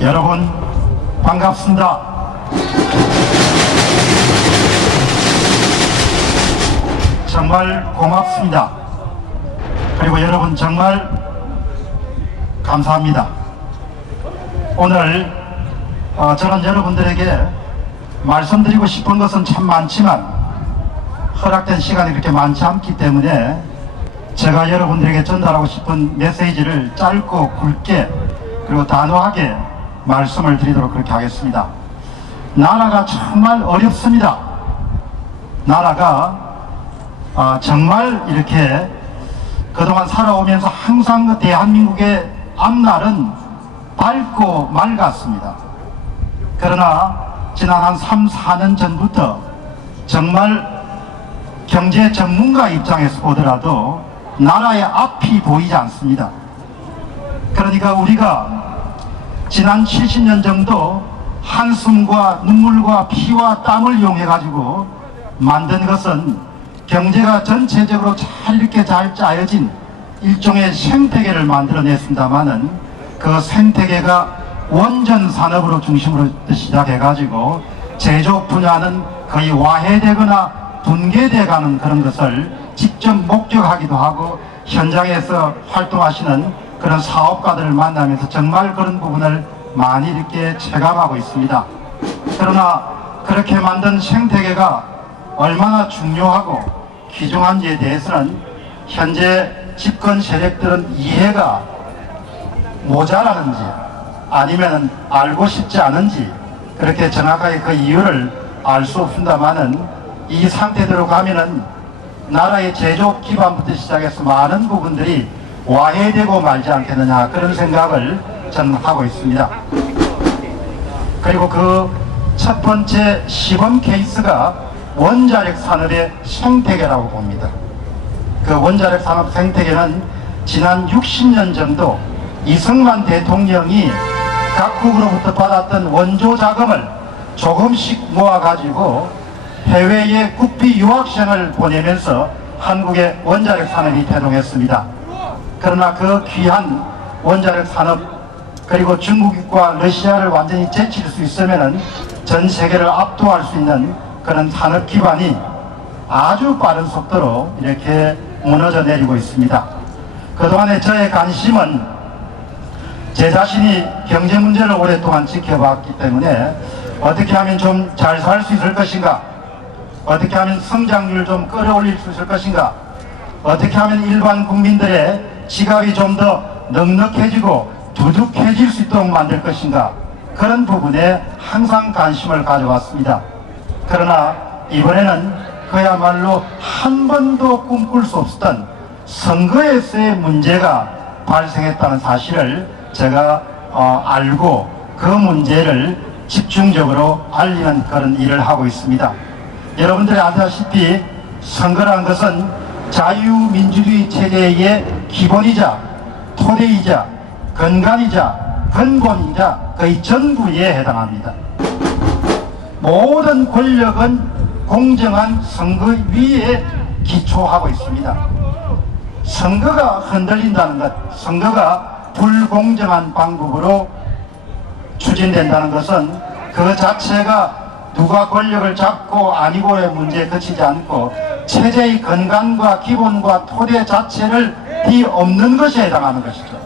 여러분 반갑습니다. 정말 고맙습니다. 그리고 여러분 정말 감사합니다. 오늘 저는 여러분들에게 말씀드리고 싶은 것은 참 많지만 허락된 시간이 그렇게 많지 않기 때문에 제가 여러분들에게 전달하고 싶은 메시지를 짧고 굵게 그리고 단호하게 말씀을 드리도록 그렇게 하겠습니다. 나라가 정말 어렵습니다. 나라가 정말 이렇게 그동안 살아오면서 항상 그 대한민국의 앞날은 밝고 맑았습니다. 그러나 지난 한 3, 4년 전부터 정말 경제 전문가 입장에서 보더라도 나라의 앞이 보이지 않습니다. 그러니까 우리가 지난 70년 정도 한숨과 눈물과 피와 땀을 이용해 가지고 만든 것은 경제가 전체적으로 잘 이렇게 잘 짜여진 일종의 생태계를 만들어냈습니다마는 그 생태계가 원전 산업으로 중심으로 시작해 가지고 제조 분야는 거의 와해되거나 붕괴돼 가는 그런 것을 직접 목격하기도 하고 현장에서 활동하시는 그런 사업가들을 만나면서 정말 그런 부분을 많이 이렇게 체감하고 있습니다. 그러나 그렇게 만든 생태계가 얼마나 중요하고 귀중한지에 대해서는 현재 집권 세력들은 이해가 모자라는지 아니면 알고 싶지 않은지 그렇게 정확하게 그 이유를 알 수 없습니다만은 이 상태대로 가면은 나라의 제조 기반부터 시작해서 많은 부분들이 와해되고 말지 않겠느냐 그런 생각을 저는 하고 있습니다. 그리고 그 첫 번째 시범 케이스가 원자력 산업의 생태계라고 봅니다. 그 원자력 산업 생태계는 지난 60년 정도 이승만 대통령이 각국으로부터 받았던 원조 자금을 조금씩 모아가지고 해외에 국비 유학생을 보내면서 한국의 원자력 산업이 태동했습니다. 그러나 그 귀한 원자력 산업 그리고 중국과 러시아를 완전히 제칠 수 있으면 전 세계를 압도할 수 있는 그런 산업 기반이 아주 빠른 속도로 이렇게 무너져 내리고 있습니다. 그동안에 저의 관심은 제 자신이 경제 문제를 오랫동안 지켜봤기 때문에 어떻게 하면 좀 잘 살 수 있을 것인가, 어떻게 하면 성장률 좀 끌어올릴 수 있을 것인가, 어떻게 하면 일반 국민들의 지갑이 좀 더 넉넉해지고 두둑해질 수 있도록 만들 것인가, 그런 부분에 항상 관심을 가져왔습니다. 그러나 이번에는 그야말로 한 번도 꿈꿀 수 없었던 선거에서의 문제가 발생했다는 사실을 제가 알고 그 문제를 집중적으로 알리는 그런 일을 하고 있습니다. 여러분들이 아시다시피 선거란 것은 자유민주주의 체제의 기본이자 토대이자 근간이자 근본이자 거의 전부에 해당합니다. 모든 권력은 공정한 선거 위에 기초하고 있습니다. 선거가 흔들린다는 것, 선거가 불공정한 방법으로 추진된다는 것은 그 자체가 누가 권력을 잡고 아니고의 문제에 그치지 않고 체제의 근간과 기본과 토대 자체를 뒤엎는 것에 해당하는 것이죠.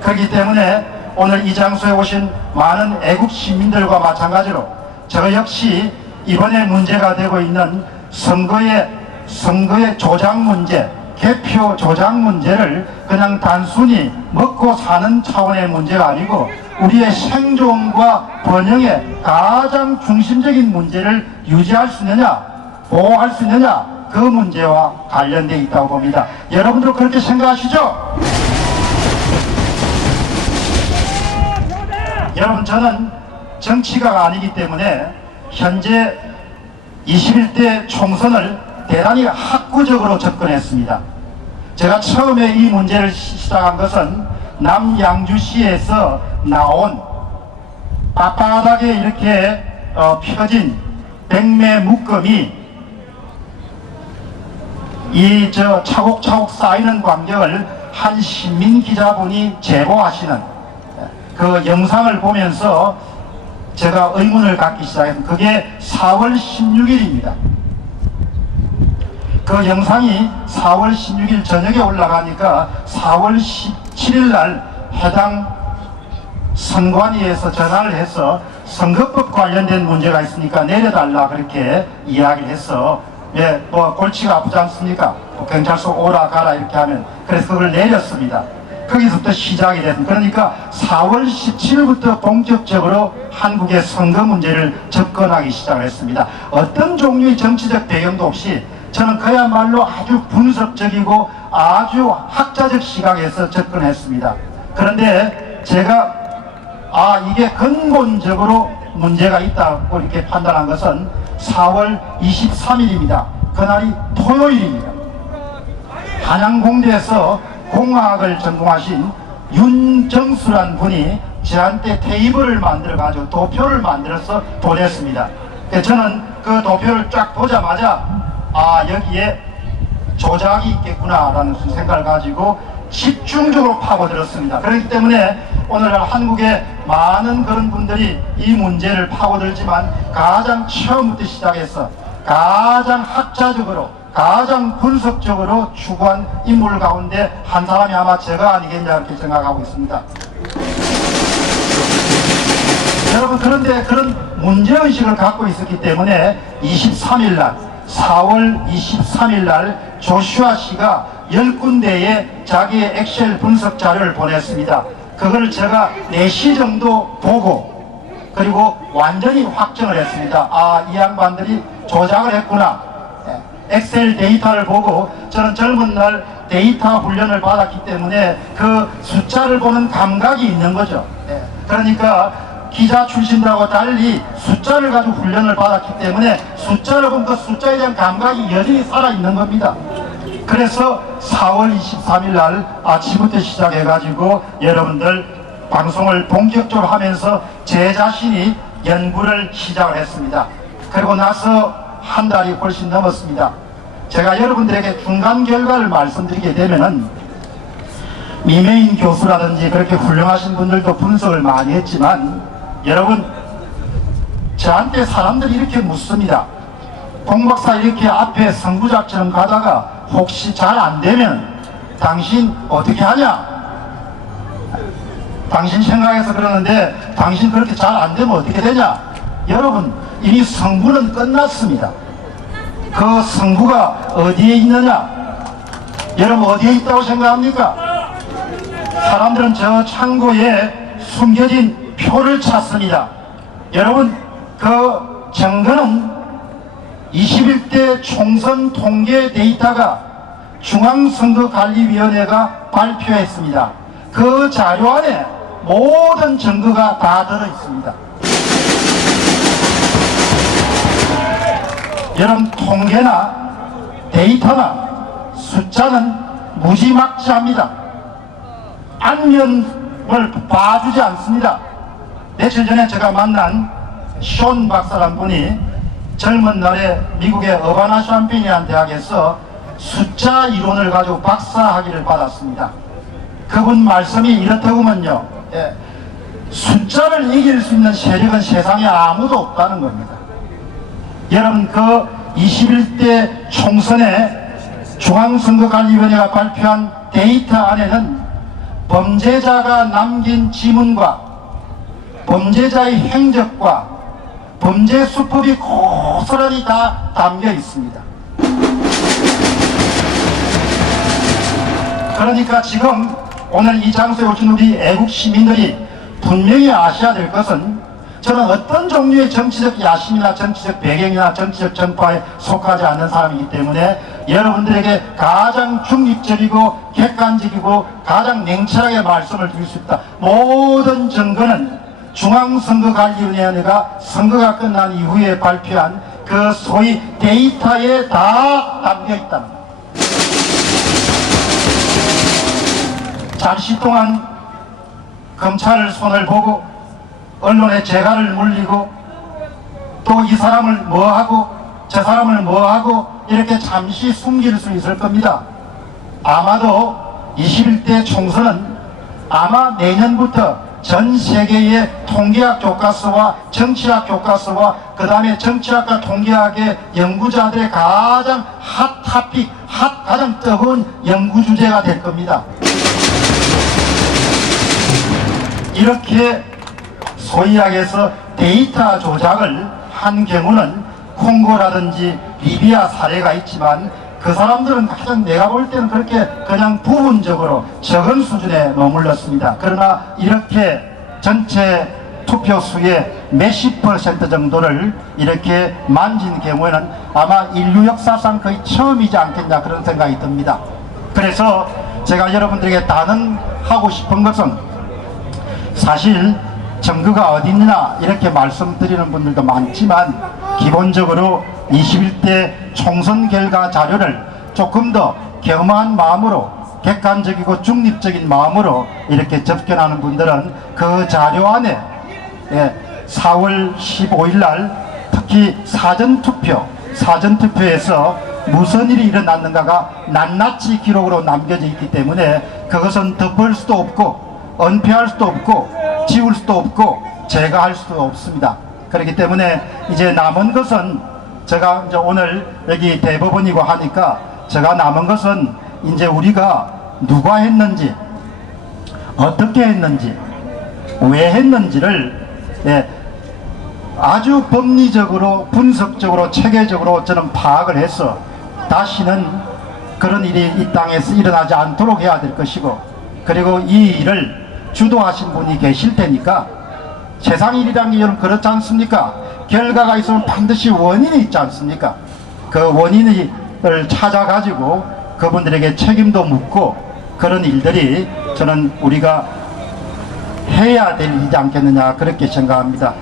그렇기 때문에 오늘 이 장소에 오신 많은 애국 시민들과 마찬가지로 저 역시 이번에 문제가 되고 있는 선거의 조작 문제, 개표 조작 문제를 그냥 단순히 먹고 사는 차원의 문제가 아니고 우리의 생존과 번영의 가장 중심적인 문제를 유지할 수 있느냐, 보호할 수 있느냐, 그 문제와 관련되어 있다고 봅니다. 여러분도 그렇게 생각하시죠? 여러분, 저는 정치가가 아니기 때문에 현재 21대 총선을 대단히 학구적으로 접근했습니다. 제가 처음에 이 문제를 시작한 것은 남양주시에서 나온 빳빳하게 이렇게 펴진 백매 묶음이 차곡차곡 쌓이는 광경을 한 시민 기자분이 제보하시는 그 영상을 보면서 제가 의문을 갖기 시작했습니다. 그게 4월 16일입니다. 그 영상이 4월 16일 저녁에 올라가니까 4월 17일 날 해당 선관위에서 전화를 해서 선거법 관련된 문제가 있으니까 내려달라 그렇게 이야기를 해서 뭐 골치가 아프지 않습니까? 경찰서 오라 가라 이렇게 하면 그래서 그걸 내렸습니다. 거기서부터 시작이 됐습니다. 그러니까 4월 17일부터 본격적으로 한국의 선거 문제를 접근하기 시작했습니다. 어떤 종류의 정치적 배경도 없이 저는 그야말로 아주 분석적이고 아주 학자적 시각에서 접근했습니다. 그런데 제가 이게 근본적으로 문제가 있다고 이렇게 판단한 것은 4월 23일입니다. 그날이 토요일입니다. 한양공대에서 공학을 전공하신 윤정수란 분이 저한테 테이블을 만들어가지고 도표를 만들어서 보냈습니다. 저는 그 도표를 쫙 보자마자 여기에 조작이 있겠구나라는 생각을 가지고 집중적으로 파고들었습니다. 그렇기 때문에 오늘날 한국의 많은 그런 분들이 이 문제를 파고들지만 가장 처음부터 시작해서 가장 학자적으로 가장 분석적으로 추구한 인물 가운데 한 사람이 아마 제가 아니겠냐 이렇게 생각하고 있습니다. 여러분, 그런데 그런 문제의식을 갖고 있었기 때문에 23일 날 4월 23일 날 조슈아 씨가 10군데에 자기의 엑셀 분석 자료를 보냈습니다. 그걸 제가 4시 정도 보고 그리고 완전히 확정을 했습니다. 이 양반들이 조작을 했구나. 엑셀 데이터를 보고 저는 젊은 날 데이터 훈련을 받았기 때문에 그 숫자를 보는 감각이 있는 거죠. 그러니까 기자 출신들하고 달리 숫자를 가지고 훈련을 받았기 때문에 숫자를 보면 그 숫자에 대한 감각이 여전히 살아있는 겁니다. 그래서 4월 23일 날 아침부터 시작해가지고 여러분들 방송을 본격적으로 하면서 제 자신이 연구를 시작을 했습니다. 그리고 나서 한 달이 훨씬 넘었습니다. 제가 여러분들에게 중간 결과를 말씀드리게 되면은 미메인 교수라든지 그렇게 훌륭하신 분들도 분석을 많이 했지만 여러분, 저한테 사람들이 이렇게 묻습니다. 공박사 이렇게 앞에 선구자처럼 가다가 혹시 잘 안되면 당신 어떻게 하냐? 당신 생각해서 그러는데 당신 그렇게 잘 안되면 어떻게 되냐? 여러분, 이미 선구는 끝났습니다. 그 선구가 어디에 있느냐? 여러분, 어디에 있다고 생각합니까? 사람들은 저 창고에 숨겨진 표를 찾습니다. 여러분, 그 증거는 21대 총선 통계 데이터가 중앙선거관리위원회가 발표했습니다. 그 자료 안에 모든 증거가 다 들어있습니다. 여러분, 통계나 데이터나 숫자는 무지막지합니다. 안면을 봐주지 않습니다. 며칠 전에 제가 만난 숀 박사란 분이 젊은 날에 미국의 어바나 샴피니안 대학에서 숫자 이론을 가지고 박사학위를 받았습니다. 그분 말씀이 이렇다고면요, 숫자를 이길 수 있는 세력은 세상에 아무도 없다는 겁니다. 여러분, 그 21대 총선에 중앙선거관리위원회가 발표한 데이터 안에는 범죄자가 남긴 지문과 범죄자의 행적과 범죄 수법이 고스란히 다 담겨 있습니다. 그러니까 지금 오늘 이 장소에 오신 우리 애국 시민들이 분명히 아셔야 될 것은 저는 어떤 종류의 정치적 야심이나 정치적 배경이나 정치적 전파에 속하지 않는 사람이기 때문에 여러분들에게 가장 중립적이고 객관적이고 가장 냉철하게 말씀을 드릴 수 있다. 모든 증거는 중앙선거관리위원회가 선거가 끝난 이후에 발표한 그 소위 데이터에 다 담겨 있다는 겁니다. 잠시 동안 검찰 손을 보고 언론의 재갈을 물리고 또 이 사람을 뭐하고 저 사람을 뭐하고 이렇게 잠시 숨길 수 있을 겁니다. 아마도 21대 총선은 아마 내년부터 전 세계의 통계학 교과서와 정치학 교과서와 그 다음에 정치학과 통계학의 연구자들의 가장 핫타픽, 가장 뜨거운 연구주제가 될 겁니다. 이렇게 소위 말해서 데이터 조작을 한 경우는 콩고라든지 리비아 사례가 있지만 그 사람들은 가장 내가 볼 때는 그렇게 그냥 부분적으로 적은 수준에 머물렀습니다. 그러나 이렇게 전체 투표수의 몇십 % 정도를 이렇게 만진 경우에는 아마 인류 역사상 거의 처음이지 않겠냐 그런 생각이 듭니다. 그래서 제가 여러분들에게 단언하고 싶은 것은 사실 증거가 어디 있느냐 이렇게 말씀드리는 분들도 많지만 기본적으로 21대 총선 결과 자료를 조금 더 겸허한 마음으로 객관적이고 중립적인 마음으로 이렇게 접견하는 분들은 그 자료 안에 4월 15일 날 특히 사전투표에서 무슨 일이 일어났는가가 낱낱이 기록으로 남겨져 있기 때문에 그것은 덮을 수도 없고 은폐할 수도 없고 지울 수도 없고 제거할 수도 없습니다. 그렇기 때문에 이제 남은 것은 제가 이제 오늘 여기 대법원이고 하니까 제가 남은 것은 이제 우리가 누가 했는지 어떻게 했는지 왜 했는지를 아주 법리적으로 분석적으로 체계적으로 저는 파악을 해서 다시는 그런 일이 이 땅에서 일어나지 않도록 해야 될 것이고 그리고 이 일을 주도하신 분이 계실 테니까 세상 일이란 게 여러분 그렇지 않습니까? 결과가 있으면 반드시 원인이 있지 않습니까? 그 원인을 찾아가지고 그분들에게 책임도 묻고 그런 일들이 저는 우리가 해야 될 일이지 않겠느냐 그렇게 생각합니다.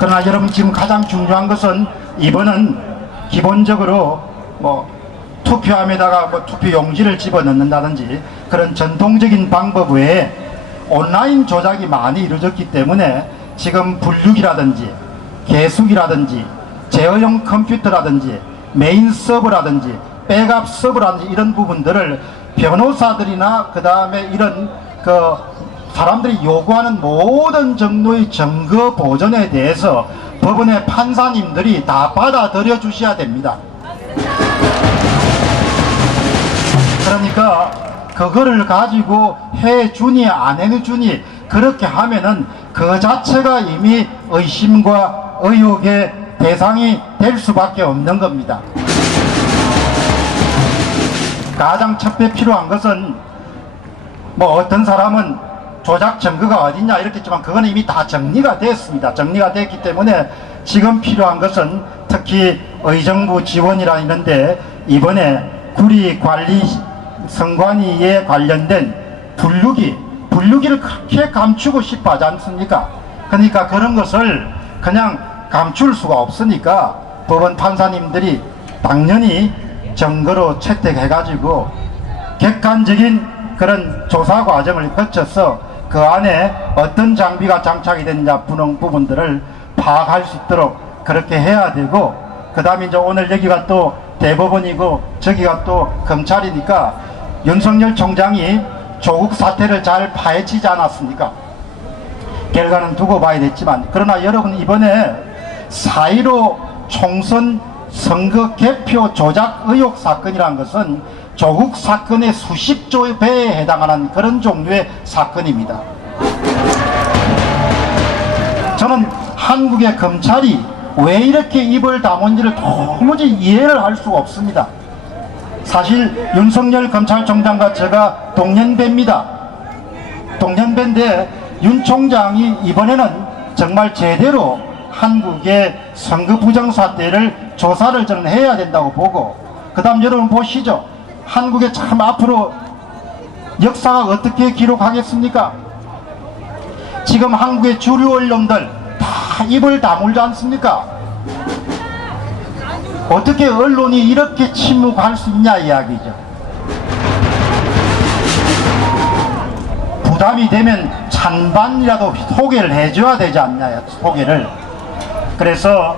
그러나 여러분 지금 가장 중요한 것은 이번은 기본적으로 투표함에다가 투표 용지를 집어넣는다든지 그런 전통적인 방법 외에 온라인 조작이 많이 이루어졌기 때문에 지금 분류기라든지 계수기라든지 제어용 컴퓨터라든지 메인 서버라든지 백업 서버라든지 이런 부분들을 변호사들이나 그 다음에 이런 사람들이 요구하는 모든 정도의 증거 보존에 대해서 법원의 판사님들이 다 받아들여 주셔야 됩니다. 그러니까 그거를 가지고 해주니 안 해주니 그렇게 하면은 그 자체가 이미 의심과 의혹의 대상이 될 수밖에 없는 겁니다. 가장 첫째 필요한 것은 어떤 사람은 조작 증거가 어딨냐 이렇게 했지만 그건 이미 다 정리가 됐습니다. 정리가 됐기 때문에 지금 필요한 것은 특히 의정부 지원이라 있는데 이번에 구리관리 선관위에 관련된 분류기를 그렇게 감추고 싶어 하지 않습니까? 그러니까 그런 것을 그냥 감출 수가 없으니까 법원 판사님들이 당연히 증거로 채택해 가지고 객관적인 그런 조사 과정을 거쳐서 그 안에 어떤 장비가 장착이 됐냐 부분들을 파악할 수 있도록 그렇게 해야 되고 그 다음에 이제 오늘 여기가 또 대법원이고 저기가 또 검찰이니까 윤석열 총장이 조국 사태를 잘 파헤치지 않았습니까? 결과는 두고 봐야 됐지만 그러나 여러분 이번에 4.15 총선 선거 개표 조작 의혹 사건이라는 것은 조국 사건의 수십조 배에 해당하는 그런 종류의 사건입니다. 저는 한국의 검찰이 왜 이렇게 입을 다문지를 도무지 이해를 할 수가 없습니다. 사실 윤석열 검찰총장과 제가 동년배입니다. 동년배인데 윤 총장이 이번에는 정말 제대로 한국의 선거 부정 사태를 조사를 저는 해야 된다고 보고, 그 다음 여러분 보시죠. 한국에 참 앞으로 역사가 어떻게 기록하겠습니까? 지금 한국의 주류 언론들 다 입을 다물지 않습니까? 어떻게 언론이 이렇게 침묵할 수 있냐 이야기죠. 부담이 되면 찬반이라도 소개를 해줘야 되지 않냐, 소개를. 그래서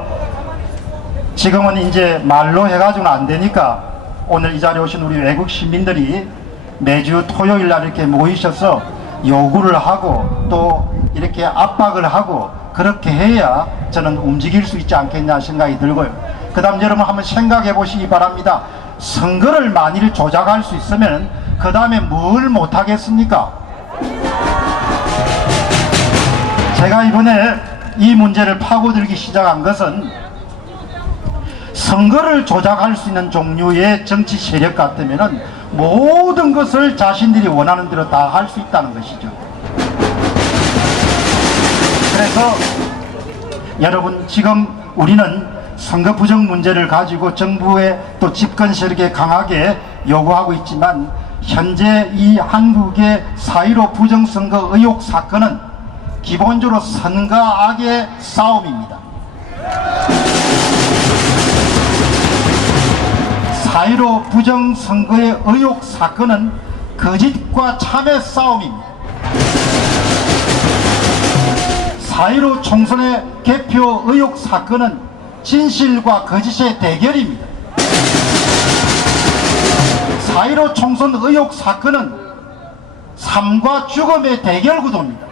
지금은 이제 말로 해가지고는 안 되니까 오늘 이 자리에 오신 우리 외국 시민들이 매주 토요일 날 이렇게 모이셔서 요구를 하고 또 이렇게 압박을 하고 그렇게 해야 저는 움직일 수 있지 않겠냐 생각이 들고요. 그 다음 여러분 한번 생각해 보시기 바랍니다. 선거를 만일 조작할 수 있으면 그 다음에 뭘 못하겠습니까? 제가 이번에 이 문제를 파고들기 시작한 것은 선거를 조작할 수 있는 종류의 정치 세력 같으면 모든 것을 자신들이 원하는 대로 다 할 수 있다는 것이죠. 그래서 여러분, 지금 우리는 선거 부정 문제를 가지고 정부의 또 집권 세력에 강하게 요구하고 있지만, 현재 이 한국의 4.15 부정선거 의혹 사건은 기본적으로 선과 악의 싸움입니다. 4.15 부정선거의 의혹 사건은 거짓과 참의 싸움입니다. 4.15 총선의 개표 의혹 사건은 진실과 거짓의 대결입니다. 4.15 총선 의혹 사건은 삶과 죽음의 대결 구도입니다.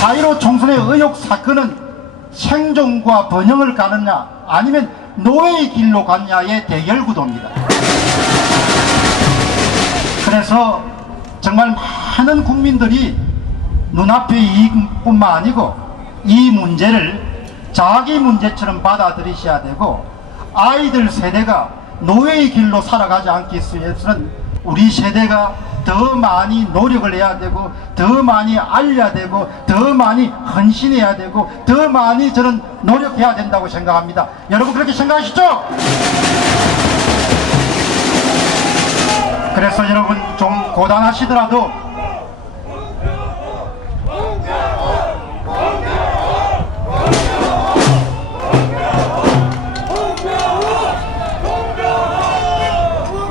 4.15 총선의 의혹 사건은 생존과 번영을 가느냐 아니면 노예의 길로 갔냐의 대결 구도입니다. 그래서 정말 많은 국민들이 눈앞의 이익뿐만 아니고 이 문제를 자기 문제처럼 받아들이셔야 되고, 아이들 세대가 노예의 길로 살아가지 않기 위해서는 우리 세대가 더 많이 노력을 해야 되고, 더 많이 알려야 되고, 더 많이 헌신해야 되고, 더 많이 저는 노력해야 된다고 생각합니다. 여러분 그렇게 생각하시죠? 그래서 여러분 좀 고단하시더라도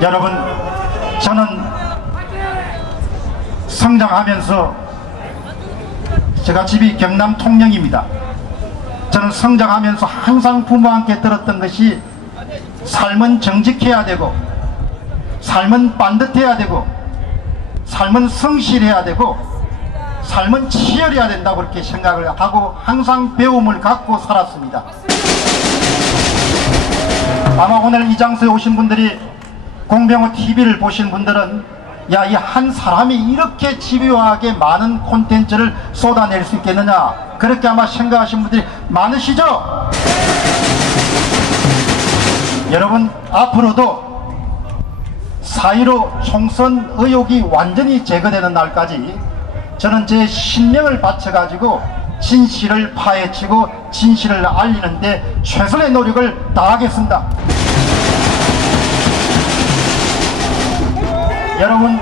여러분, 저는 성장하면서, 제가 집이 경남 통영입니다. 저는 성장하면서 항상 부모님께 들었던 것이 삶은 정직해야 되고, 삶은 반듯해야 되고, 삶은 성실해야 되고, 삶은 치열해야 된다고 그렇게 생각을 하고 항상 배움을 갖고 살았습니다. 아마 오늘 이 장소에 오신 분들이 공병호 TV를 보신 분들은 야, 이 한 사람이 이렇게 집요하게 많은 콘텐츠를 쏟아낼 수 있겠느냐, 그렇게 아마 생각하신 분들이 많으시죠? 여러분, 앞으로도 4.15 총선 의혹이 완전히 제거되는 날까지 저는 제 신명을 바쳐가지고 진실을 파헤치고 진실을 알리는데 최선의 노력을 다하겠습니다. 여러분,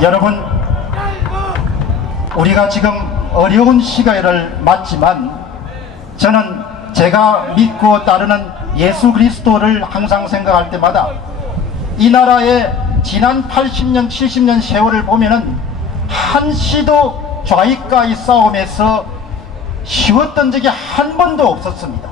여러분, 우리가 지금 어려운 시기를 맞지만 저는 제가 믿고 따르는 예수 그리스도를 항상 생각할 때마다 이 나라의 지난 80년 70년 세월을 보면은 한시도 좌익과의 싸움에서 쉬웠던 적이 한 번도 없었습니다.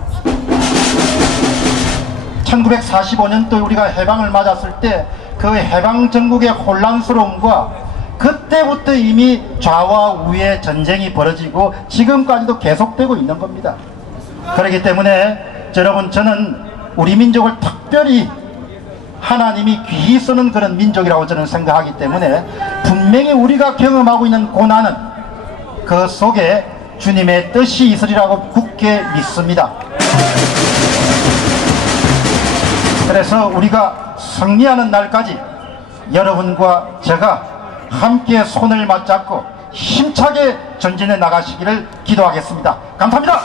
1945년도 우리가 해방을 맞았을 때 그 해방 전국의 혼란스러움과 그때부터 이미 좌와 우의 전쟁이 벌어지고 지금까지도 계속되고 있는 겁니다. 그렇기 때문에 여러분, 저는 우리 민족을 특별히 하나님이 귀히 쓰는 그런 민족이라고 저는 생각하기 때문에 분명히 우리가 경험하고 있는 고난은 그 속에 주님의 뜻이 있으리라고 굳게 믿습니다. 그래서 우리가 승리하는 날까지 여러분과 제가 함께 손을 맞잡고 힘차게 전진해 나가시기를 기도하겠습니다. 감사합니다.